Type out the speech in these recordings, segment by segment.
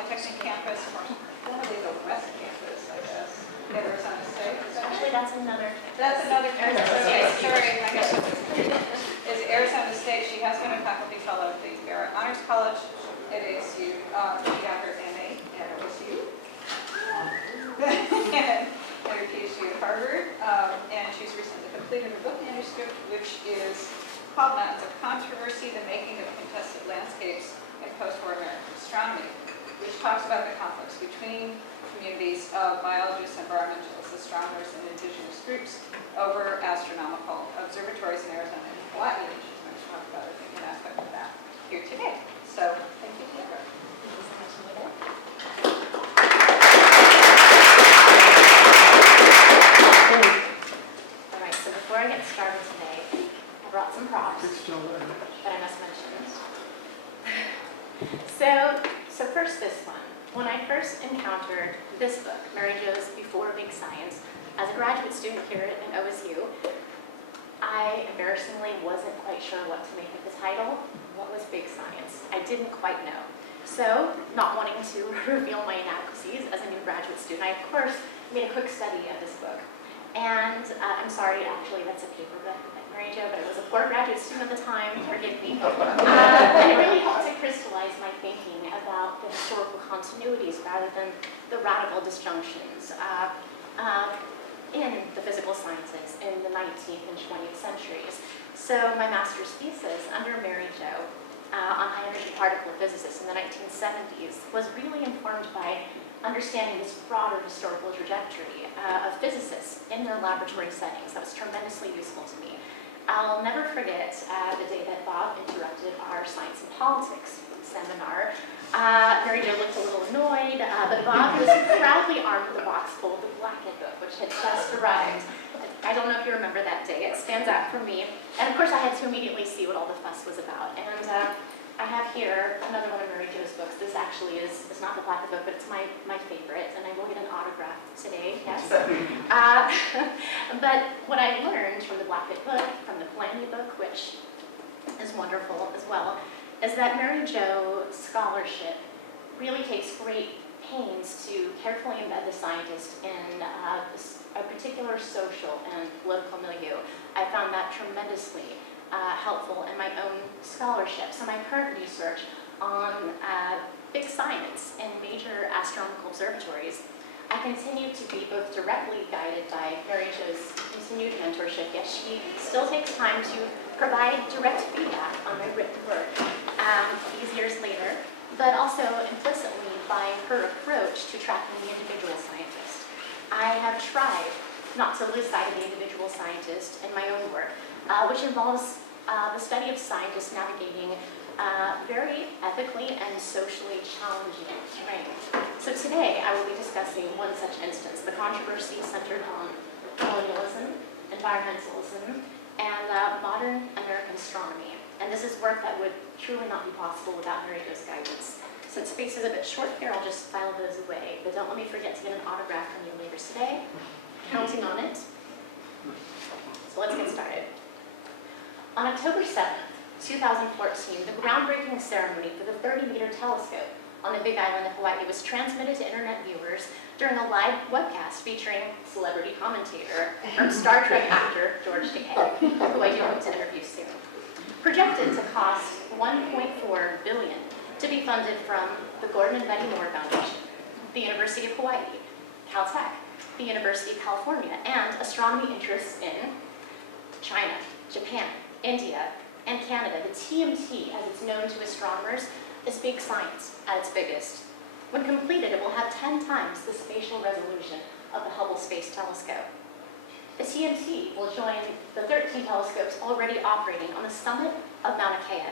Polytechnic campus, formerly the West Campus, I guess, at Arizona State. Actually, that's another. That's another campus. Okay, sorry, I guess is Arizona State. She has been a faculty fellow at the Barrett Honors College at ASU. She got her MA at OSU. and her PhD at Harvard. And she's recently completed a book manuscript, which is called Mountains of Controversy, The Making of Contested Landscapes in Post-War American Astronomy, which talks about the conflicts between communities of biologists, environmentalists, astronomers, and indigenous groups over astronomical observatories in Arizona and Hawaii. And she's going to talk about an aspect of that here today. So, thank you, Leandra. Thank you so much, Anita. All right, so before I get started today, I brought some props that I must mention. So first this one. When I first encountered this book, Mary Jo's Before Big Science, as a graduate student here at OSU, I embarrassingly wasn't quite sure what to make of the title. What was big science? I didn't quite know. So, not wanting to reveal my inadequacies as a new graduate student, I of course made a quick study of this book. And I'm sorry, actually that's a paper book, Mary Jo, but I was a poor graduate student at the time, forgive me. And it really helped to crystallize my thinking about the historical continuities rather than the radical disjunctions in the physical sciences in the 19th and 20th centuries. So my master's thesis under Mary Jo on high-energy particle physicists in the 1970s was really informed by understanding this broader historical trajectory of physicists in their laboratory settings. That was tremendously useful to me. I'll never forget the day that Bob interrupted our science and politics seminar. Mary Jo looked a little annoyed, but Bob was proudly armed with a box full of the Blackett book, which had just arrived. I don't know if you remember that day. It stands out for me. And of course, I had to immediately see what all the fuss was about. And I have here another one of Mary Jo's books. This actually is not the Blackett book, but it's my favorite, and I will get an autograph today, yes. But what I learned from the Blackett book, from the Polanyi book, which is wonderful as well, is that Mary Jo's scholarship really takes great pains to carefully embed the scientist in a particular social and political milieu. I found that tremendously helpful in my own scholarship. So my current research on big science in major astronomical observatories, I continue to be both directly guided by Mary Jo's continued mentorship, yet she still takes time to provide direct feedback on my written work these years later, but also implicitly by her approach to tracking the individual scientist. I have tried not to lose sight of the individual scientist in my own work, which involves the study of scientists navigating very ethically and socially challenging terrain. So today I will be discussing one such instance, the controversy centered on colonialism, environmentalism, and modern American astronomy. And this is work that would truly not be possible without Mary Jo's guidance. Since space is a bit short here, I'll just file those away, but don't let me forget to get an autograph from you later today. Counting on it. So let's get started. On October 7th, 2014, the groundbreaking ceremony for the 30-meter telescope on the Big Island of Hawaii was transmitted to internet viewers during a live webcast featuring celebrity commentator from Star Trek actor George Takei, who I do hope to interview soon. Projected to cost $1.4 billion to be funded from the Gordon and Betty Moore Foundation, the University of Hawaii, Caltech, the University of California, and astronomy interests in China, Japan, India, and Canada. The TMT, as it's known to astronomers, is big science at its biggest. When completed, it will have 10 times the spatial resolution of the Hubble Space Telescope. The TMT will join the 13 telescopes already operating on the summit of Mauna Kea,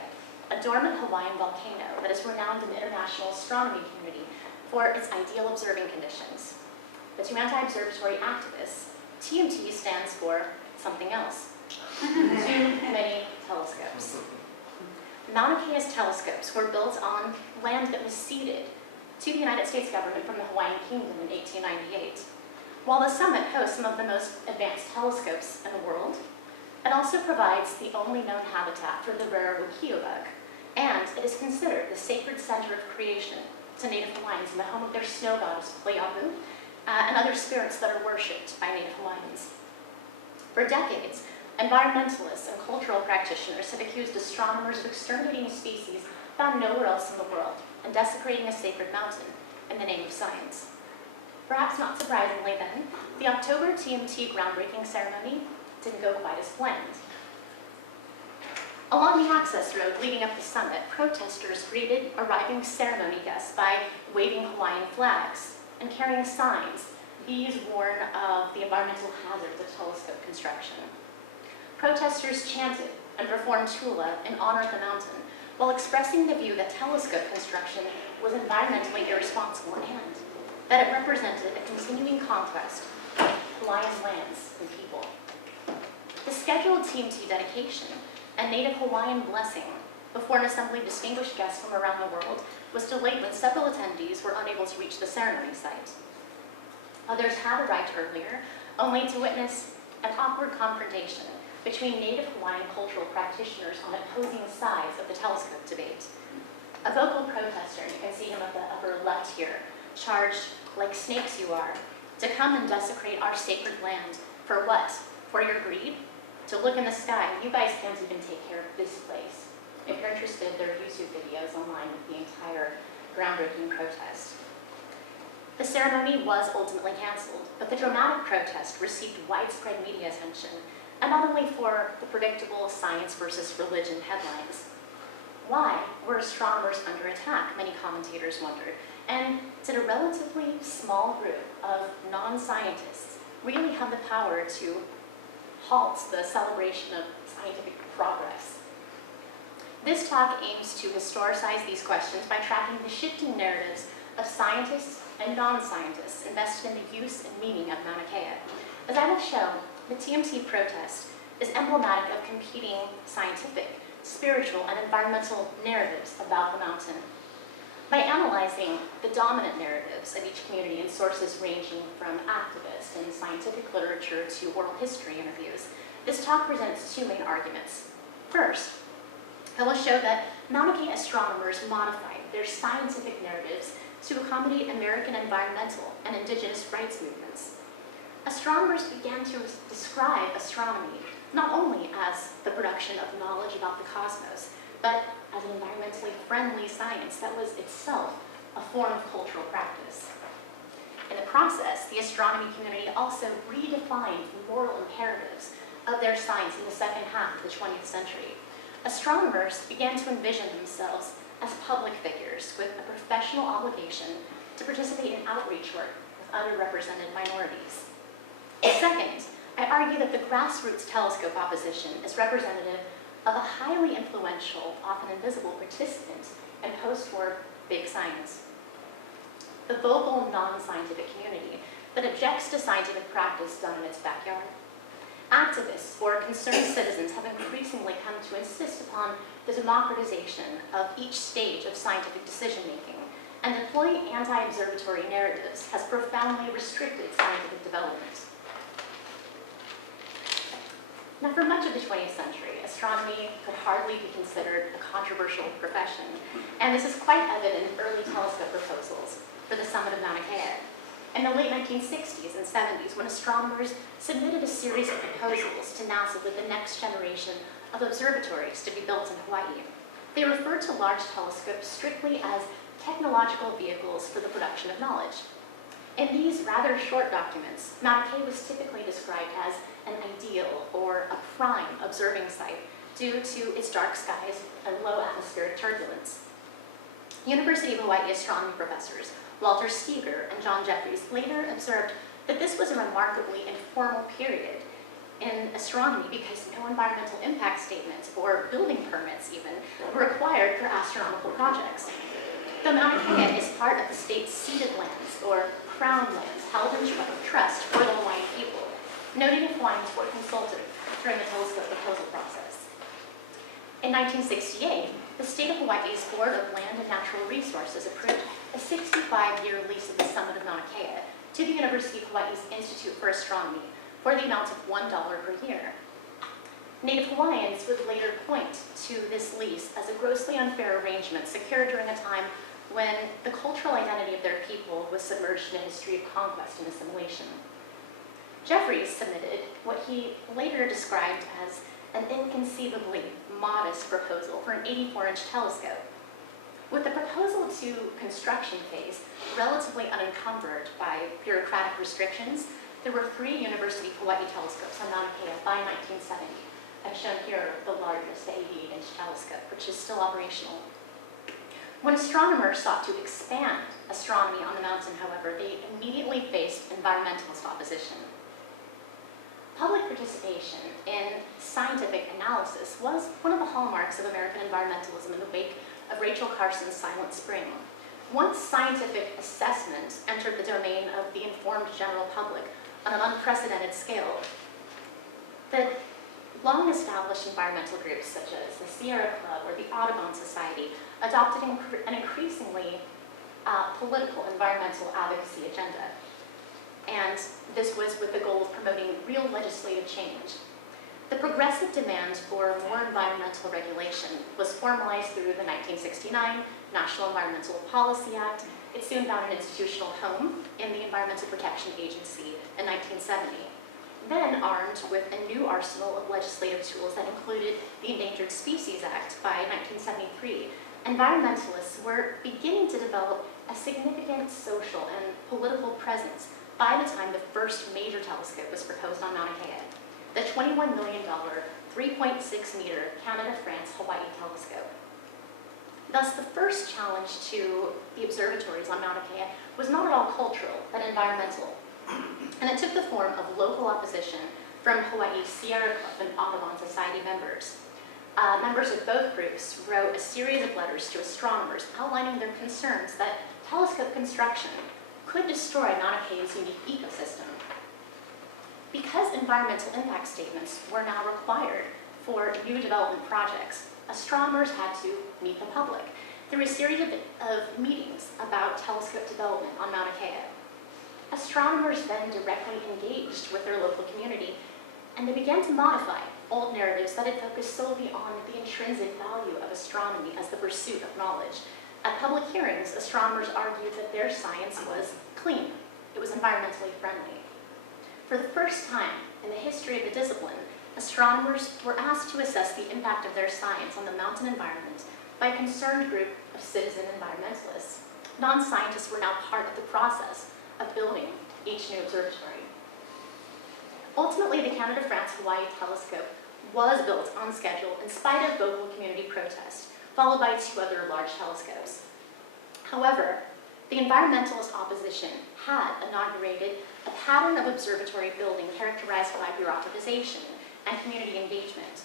a dormant Hawaiian volcano that is renowned in the international astronomy community for its ideal observing conditions. But to anti-observatory activists, TMT stands for something else. Too many telescopes. Mauna Kea's telescopes were built on land that was ceded to the United States government from the Hawaiian Kingdom in 1898. While the summit hosts some of the most advanced telescopes in the world, it also provides the only known habitat for the rare Wakio bug, and it is considered the sacred center of creation to Native Hawaiians in the home of their snow goddess, Leandra, and other spirits that are worshipped by Native Hawaiians. For decades, environmentalists and cultural practitioners have accused astronomers of exterminating a species found nowhere else in the world and desecrating a sacred mountain in the name of science. Perhaps not surprisingly then, the October TMT groundbreaking ceremony didn't go quite as planned. Along the access road leading up the summit, protesters greeted arriving ceremony guests by waving Hawaiian flags and carrying signs, these warn of the environmental hazards of telescope construction. Protesters chanted and performed hula in honor of the mountain, while expressing the view that telescope construction was environmentally irresponsible and that it represented a continuing conquest of Hawaiian lands and people. The scheduled TMT dedication and Native Hawaiian blessing before an assembly of distinguished guests from around the world was delayed when several attendees were unable to reach the ceremony site. Others had arrived earlier, only to witness an awkward confrontation between Native Hawaiian cultural practitioners on opposing sides of the telescope debate. A vocal protester, you can see him at the upper left here, charged, "Like snakes you are, to come and desecrate our sacred land. For what? For your greed? To look in the sky, you guys can't even take care of this place." If you're interested, there are YouTube videos online with the entire groundbreaking protest. The ceremony was ultimately canceled, but the dramatic protest received widespread media attention, and not only for the predictable science versus religion headlines. Why were astronomers under attack, many commentators wondered, and did a relatively small group of non-scientists really have the power to halt the celebration of scientific progress? This talk aims to historicize these questions by tracking the shifting narratives of scientists and non-scientists invested in the use and meaning of Mauna Kea. As I will show, the TMT protest is emblematic of competing scientific, spiritual, and environmental narratives about the mountain. By analyzing the dominant narratives of each community in sources ranging from activist and scientific literature to oral history interviews, this talk presents two main arguments. First, I will show that Mauna Kea astronomers modified their scientific narratives to accommodate American environmental and indigenous rights movements. Astronomers began to describe astronomy not only as the production of knowledge about the cosmos, but as an environmentally friendly science that was itself a form of cultural practice. In the process, the astronomy community also redefined the moral imperatives of their science in the second half of the 20th century. Astronomers began to envision themselves as public figures with a professional obligation to participate in outreach work with underrepresented minorities. Second, I argue that the grassroots telescope opposition is representative of a highly influential, often invisible participant in post-war big science. The vocal non-scientific community that objects to scientific practice done in its backyard. Activists or concerned citizens have increasingly come to insist upon the democratization of each stage of scientific decision-making, and deploying anti-observatory narratives has profoundly restricted scientific development. Now, for much of the 20th century, astronomy could hardly be considered a controversial profession, and this is quite evident in early telescope proposals for the summit of Mauna Kea. In the late 1960s and 70s, when astronomers submitted a series of proposals to NASA with the next generation of observatories to be built in Hawaii, they referred to large telescopes strictly as technological vehicles for the production of knowledge. In these rather short documents, Mauna Kea was typically described as an ideal or a prime observing site due to its dark skies and low atmospheric turbulence. University of Hawaii astronomy professors Walter Steger and John Jeffries later observed that this was a remarkably informal period in astronomy because no environmental impact statements or building permits even were required for astronomical projects. Though Mauna Kea is part of the state's ceded lands or crown lands held in trust for the Hawaiian people, no Native Hawaiians were consulted during the telescope proposal process. In 1968, the state of Hawaii's Board of Land and Natural Resources approved a 65-year lease of the summit of Mauna Kea to the University of Hawaii's Institute for Astronomy for the amount of $1 per year. Native Hawaiians would later point to this lease as a grossly unfair arrangement secured during a time when the cultural identity of their people was submerged in a history of conquest and assimilation. Jeffries submitted what he later described as an inconceivably modest proposal for an 84-inch telescope. With the proposal to construction phase relatively unencumbered by bureaucratic restrictions, there were 3 University of Hawaii telescopes on Mauna Kea by 1970. I've shown here the largest, the 88-inch telescope, which is still operational. When astronomers sought to expand astronomy on the mountain, however, they immediately faced environmentalist opposition. Public participation in scientific analysis was one of the hallmarks of American environmentalism in the wake of Rachel Carson's Silent Spring. Once scientific assessment entered the domain of the informed general public on an unprecedented scale, the long-established environmental groups such as the Sierra Club or the Audubon Society adopted an increasingly political environmental advocacy agenda. And this was with the goal of promoting real legislative change. The progressive demand for more environmental regulation was formalized through the 1969 National Environmental Policy Act. It soon found an institutional home in the Environmental Protection Agency in 1970. Then armed with a new arsenal of legislative tools that included the Endangered Species Act by 1973, environmentalists were beginning to develop a significant social and political presence by the time the first major telescope was proposed on Mauna Kea, the $21 million, 3.6-meter Canada-France-Hawaii telescope. Thus, the first challenge to the observatories on Mauna Kea was not at all cultural, but environmental. And it took the form of local opposition from Hawaii's Sierra Club and Audubon Society members. Members of both groups wrote a series of letters to astronomers outlining their concerns that telescope construction could destroy Mauna Kea's unique ecosystem. Because environmental impact statements were now required for new development projects, astronomers had to meet the public through a series of meetings about telescope development on Mauna Kea. Astronomers then directly engaged with their local community, and they began to modify old narratives that had focused solely on the intrinsic value of astronomy as the pursuit of knowledge. At public hearings, astronomers argued that their science was clean. It was environmentally friendly. For the first time in the history of the discipline, astronomers were asked to assess the impact of their science on the mountain environment by a concerned group of citizen environmentalists. Non-scientists were now part of the process of building each new observatory. Ultimately, the Canada-France-Hawaii telescope was built on schedule in spite of local community protest, followed by 2 other large telescopes. However, the environmentalist opposition had inaugurated a pattern of observatory building characterized by bureaucratization and community engagement.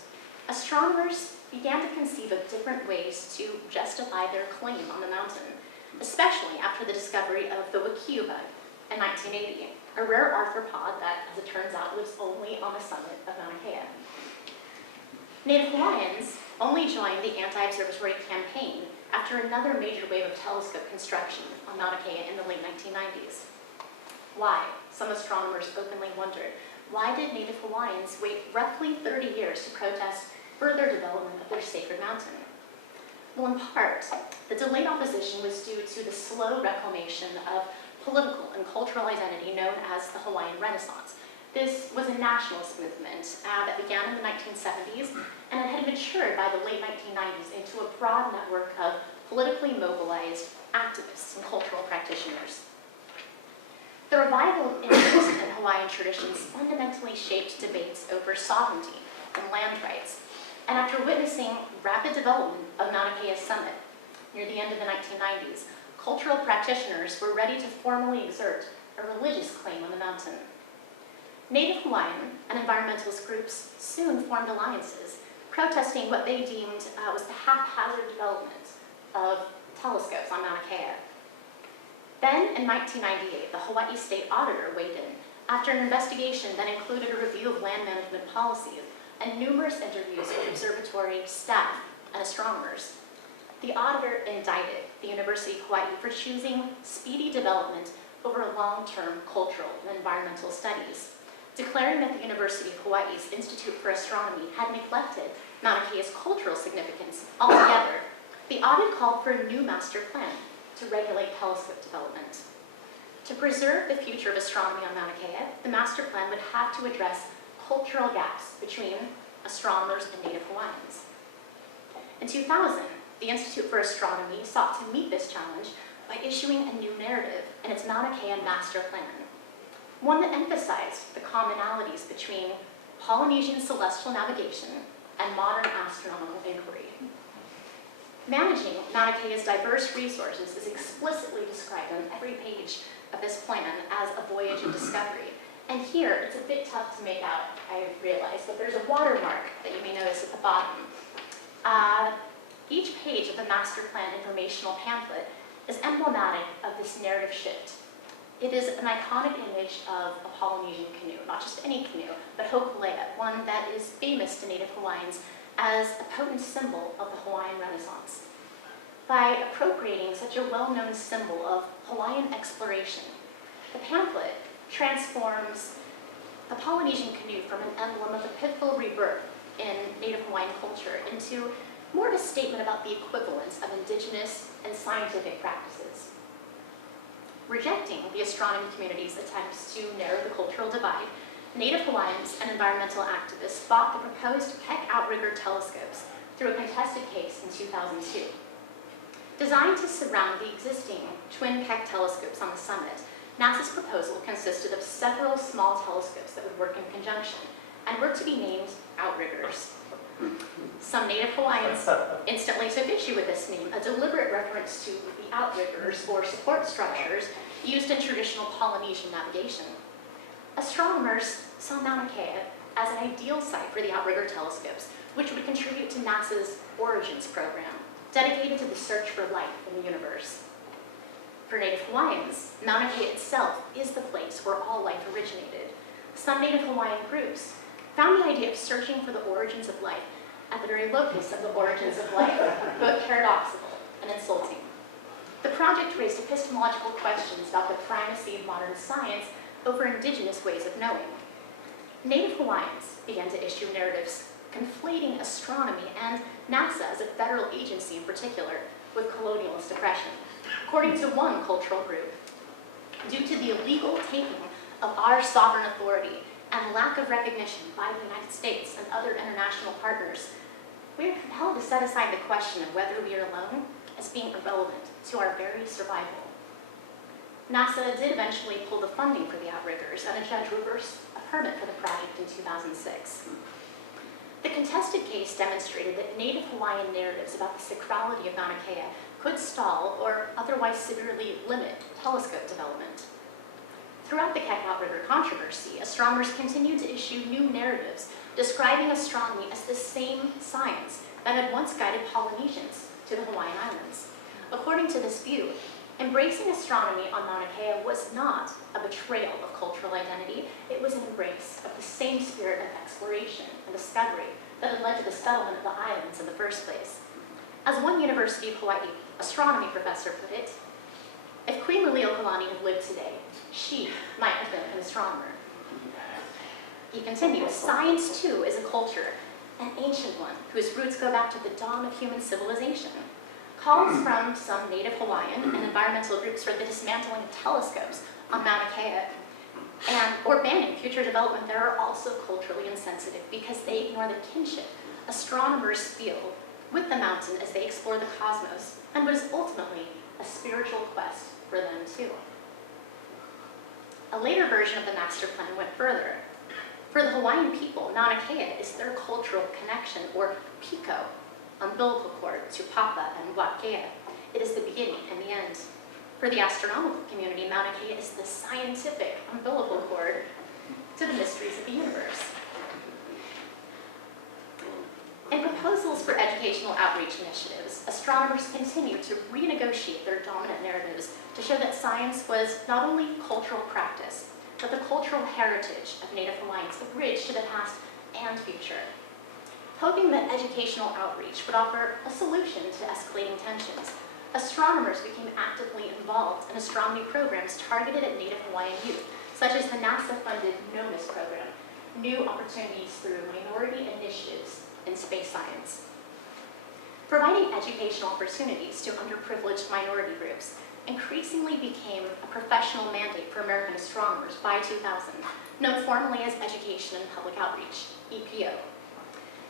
Astronomers began to conceive of different ways to justify their claim on the mountain, especially after the discovery of the Wakio bug in 1980, a rare arthropod that, as it turns out, lives only on the summit of Mauna Kea. Native Hawaiians only joined the anti-observatory campaign after another major wave of telescope construction on Mauna Kea in the late 1990s. Why? Some astronomers openly wondered. Why did Native Hawaiians wait roughly 30 years to protest further development of their sacred mountain? Well, in part, the delayed opposition was due to the slow reclamation of political and cultural identity known as the Hawaiian Renaissance. This was a nationalist movement that began in the 1970s, and it had matured by the late 1990s into a broad network of politically mobilized activists and cultural practitioners. The revival of interest in Hawaiian traditions fundamentally shaped debates over sovereignty and land rights. And after witnessing rapid development of Mauna Kea's summit near the end of the 1990s, cultural practitioners were ready to formally exert a religious claim on the mountain. Native Hawaiian and environmentalist groups soon formed alliances, protesting what they deemed was the haphazard development of telescopes on Mauna Kea. Then, in 1998, the Hawaii State Auditor weighed in after an investigation that included a review of land management policies and numerous interviews with observatory staff and astronomers. The auditor indicted the University of Hawaii for choosing speedy development over long-term cultural and environmental studies, declaring that the University of Hawaii's Institute for Astronomy had neglected Mauna Kea's cultural significance altogether. The audit called for a new master plan to to regulate telescope development. To preserve the future of astronomy on Mauna Kea, the master plan would have to address cultural gaps between astronomers and Native Hawaiians. In 2000, the Institute for Astronomy sought to meet this challenge by issuing a new narrative in its Mauna Kea master plan, one that emphasized the commonalities between Polynesian celestial navigation and modern astronomical inquiry. Managing Mauna Kea's diverse resources is explicitly described on every page of this plan as a voyage of discovery. And here, it's a bit tough to make out, I realize, but there's a watermark that you may notice at the bottom. Each page of the master plan informational pamphlet is emblematic of this narrative shift. It is an iconic image of a Polynesian canoe, not just any canoe, but Hokulea, one that is famous to Native Hawaiians as a potent symbol of the Hawaiian Renaissance. By appropriating such a well-known symbol of Hawaiian exploration, the pamphlet transforms the Polynesian canoe from an emblem of a pivotal rebirth in Native Hawaiian culture into more of a statement about the equivalence of indigenous and scientific practices. Rejecting the astronomy community's attempts to narrow the cultural divide, Native Hawaiians and environmental activists fought the proposed Peck Outrigger telescopes through a contested case in 2002. Designed to surround the existing twin Peck telescopes on the summit, NASA's proposal consisted of several small telescopes that would work in conjunction and were to be named Outriggers. Some Native Hawaiians instantly took issue with this name, a deliberate reference to the outriggers, or support structures, used in traditional Polynesian navigation. Astronomers saw Mauna Kea as an ideal site for the Outrigger telescopes, which would contribute to NASA's Origins program, dedicated to the search for life in the universe. For Native Hawaiians, Mauna Kea itself is the place where all life originated. Some Native Hawaiian groups found the idea of searching for the origins of life at the very locus of the origins of life both paradoxical and insulting. The project raised epistemological questions about the primacy of modern science over indigenous ways of knowing. Native Hawaiians began to issue narratives conflating astronomy and NASA as a federal agency in particular with colonialist oppression. According to one cultural group, due to the illegal taking of our sovereign authority and lack of recognition by the United States and other international partners, we are compelled to set aside the question of whether we are alone as being irrelevant to our very survival. NASA did eventually pull the funding for the Outriggers, and a judge reversed a permit for the project in 2006. The contested case demonstrated that Native Hawaiian narratives about the sacrality of Mauna Kea could stall or otherwise severely limit telescope development. Throughout the Keck Outrigger controversy, astronomers continued to issue new narratives describing astronomy as the same science that had once guided Polynesians to the Hawaiian Islands. According to this view, embracing astronomy on Mauna Kea was not a betrayal of cultural identity, it was an embrace of the same spirit of exploration and discovery that had led to the settlement of the islands in the first place. As one University of Hawaii astronomy professor put it, if Queen Liliuokalani had lived today, she might have been an astronomer. He continues, science too is a culture, an ancient one, whose roots go back to the dawn of human civilization. Calls from some Native Hawaiian and environmental groups for the dismantling of telescopes on Mauna Kea or banning future development there are also culturally insensitive because they ignore the kinship astronomers feel with the mountain as they explore the cosmos and what is ultimately a spiritual quest for them too. A later version of the master plan went further. For the Hawaiian people, Mauna Kea is their cultural connection, or piko, umbilical cord, to Papa and Wakea. It is the beginning and the end. For the astronomical community, Mauna Kea is the scientific umbilical cord to the mysteries of the universe. In proposals for educational outreach initiatives, astronomers continue to renegotiate their dominant narratives to show that science was not only cultural practice, but the cultural heritage of Native Hawaiians, a bridge to the past and future. Hoping that educational outreach would offer a solution to escalating tensions, astronomers became actively involved in astronomy programs targeted at Native Hawaiian youth, such as the NASA-funded NOMIS program, New Opportunities Through Minority Initiatives in Space Science. Providing educational opportunities to underprivileged minority groups, increasingly became a professional mandate for American astronomers by 2000, known formally as Education and Public Outreach, EPO.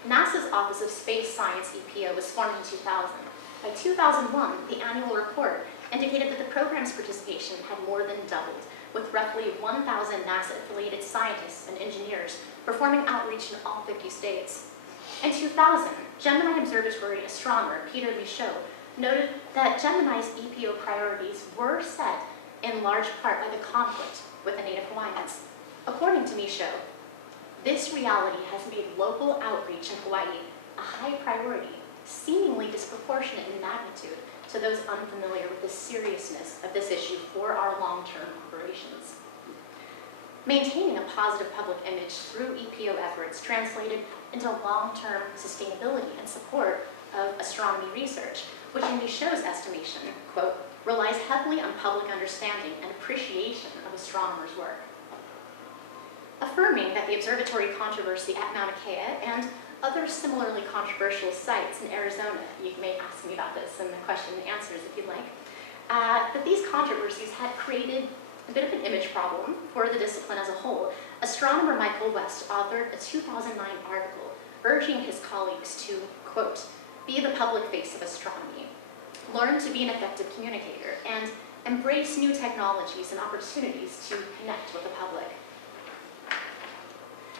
NASA's Office of Space Science, EPO, was formed in 2000. By 2001, the annual report indicated that the program's participation had more than doubled, with roughly 1,000 NASA-affiliated scientists and engineers performing outreach in all 50 states. In 2000, Gemini Observatory astronomer Peter Michaud noted that Gemini's EPO priorities were set in large part by the conflict with the Native Hawaiians. According to Michaud, this reality has made local outreach in Hawaii a high priority, seemingly disproportionate in magnitude to those unfamiliar with the seriousness of this issue for our long-term operations. Maintaining a positive public image through EPO efforts translated into long-term sustainability and support of astronomy research, which in Michaud's estimation, quote, relies heavily on public understanding and appreciation of astronomers' work. Affirming that the observatory controversy at Mauna Kea and other similarly controversial sites in Arizona, you may ask me about this in the question and answers if you'd like, that these controversies had created a bit of an image problem for the discipline as a whole. Astronomer Michael West authored a 2009 article urging his colleagues to, quote, be the public face of astronomy, learn to be an effective communicator, and embrace new technologies and opportunities to connect with the public.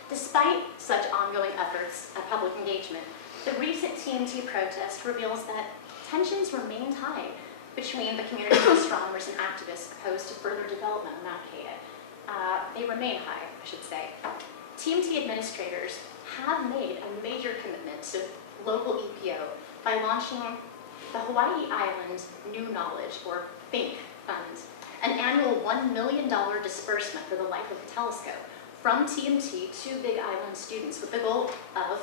Despite such ongoing efforts at public engagement, the recent TMT protest reveals that tensions remained high between the community of astronomers and activists opposed to further development of Mauna Kea. They remain high, I should say. TMT administrators have made a major commitment to local EPO by launching the Hawaii Island New Knowledge, or THINK Fund, an annual $1 million disbursement for the life of the telescope from TMT to Big Island students, with the goal of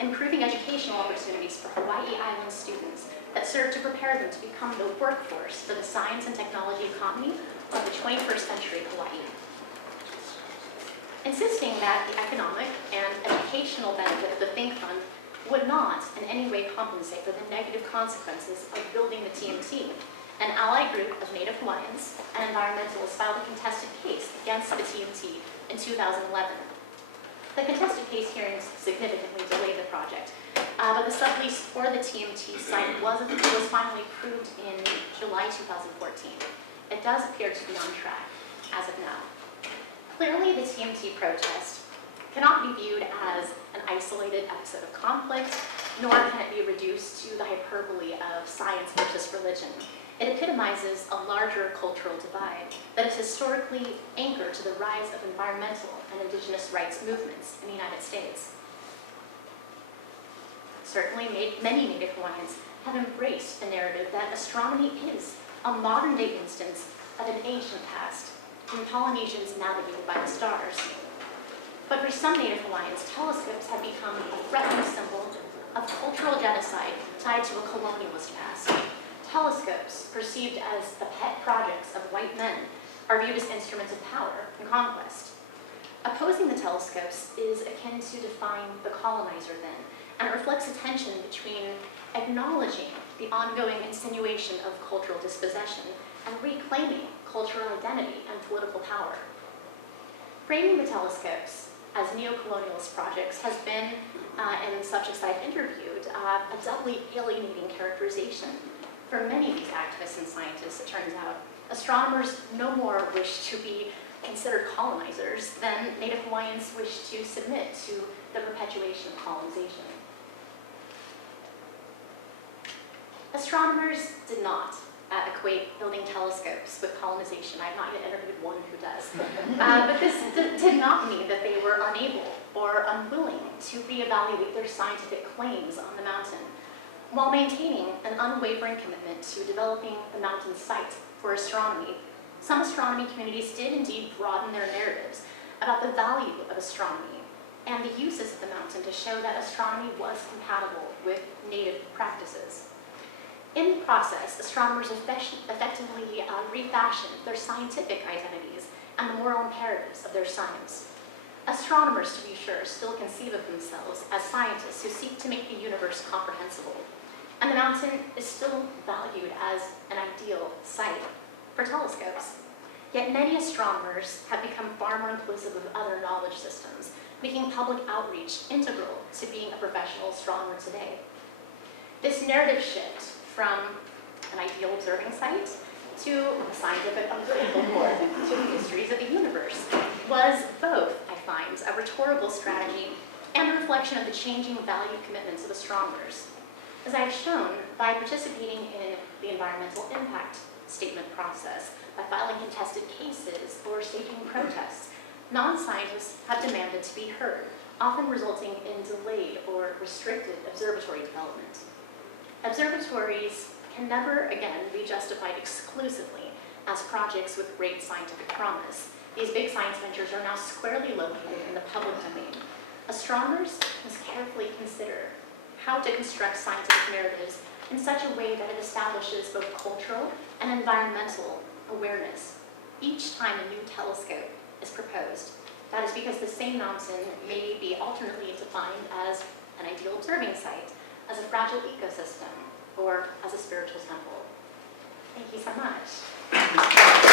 improving educational opportunities for Hawaii Island students that serve to prepare them to become the workforce for the science and technology economy of the 21st century Hawaii. Insisting that the economic and educational benefit of the THINK Fund would not in any way compensate for the negative consequences of building the TMT, an allied group of Native Hawaiians and environmentalists filed a contested case against the TMT in 2011. The contested case hearings significantly delayed the project, but the sublease for the TMT site was finally approved in July 2014. It does appear to be on track as of now. Clearly, the TMT protest cannot be viewed as an isolated episode of conflict, nor can it be reduced to the hyperbole of science versus religion. It epitomizes a larger cultural divide that is historically anchored to the rise of environmental and indigenous rights movements in the United States. Certainly, many Native Hawaiians have embraced the narrative that astronomy is a modern-day instance of an ancient past, when Polynesians navigated by the stars. But for some Native Hawaiians, telescopes have become a threatening symbol of cultural genocide tied to a colonialist past. Telescopes, perceived as the pet projects of white men, are viewed as instruments of power and conquest. Opposing the telescopes is akin to defying the colonizer then, and it reflects a tension between acknowledging the ongoing insinuation of cultural dispossession and reclaiming cultural identity and political power. Framing the telescopes as neo-colonialist projects has been, in subjects I've interviewed, a doubly alienating characterization. For many of these activists and scientists, it turns out, astronomers no more wish to be considered colonizers than Native Hawaiians wish to submit to the perpetuation of colonization. Astronomers did not equate building telescopes with colonization. I have not yet interviewed one who does. But this did not mean that they were unable or unwilling to reevaluate their scientific claims on the mountain, while maintaining an unwavering commitment to developing the mountain site for astronomy. Some astronomy communities did indeed broaden their narratives about the value of astronomy and the uses of the mountain to show that astronomy was compatible with native practices. In the process, astronomers effectively refashioned their scientific identities and the moral imperatives of their science. Astronomers, to be sure, still conceive of themselves as scientists who seek to make the universe comprehensible. and the mountain is still valued as an ideal site for telescopes. Yet many astronomers have become far more inclusive of other knowledge systems, making public outreach integral to being a professional astronomer today. This narrative shift from an ideal observing site to a scientific umbilical cord to the mysteries of the universe was both, I find, a rhetorical strategy and a reflection of the changing value commitments of astronomers. As I have shown, by participating in the environmental impact statement process, by filing contested cases or staging protests, non-scientists have demanded to be heard, often resulting in delayed or restricted observatory development. Observatories can never again be justified exclusively as projects with great scientific promise. These big science ventures are now squarely located in the public domain. Astronomers must carefully consider how to construct scientific narratives in such a way that it establishes both cultural and environmental awareness each time a new telescope is proposed. That is because the same mountain may be alternately defined as an ideal observing site, as a fragile ecosystem, or as a spiritual temple. Thank you so much.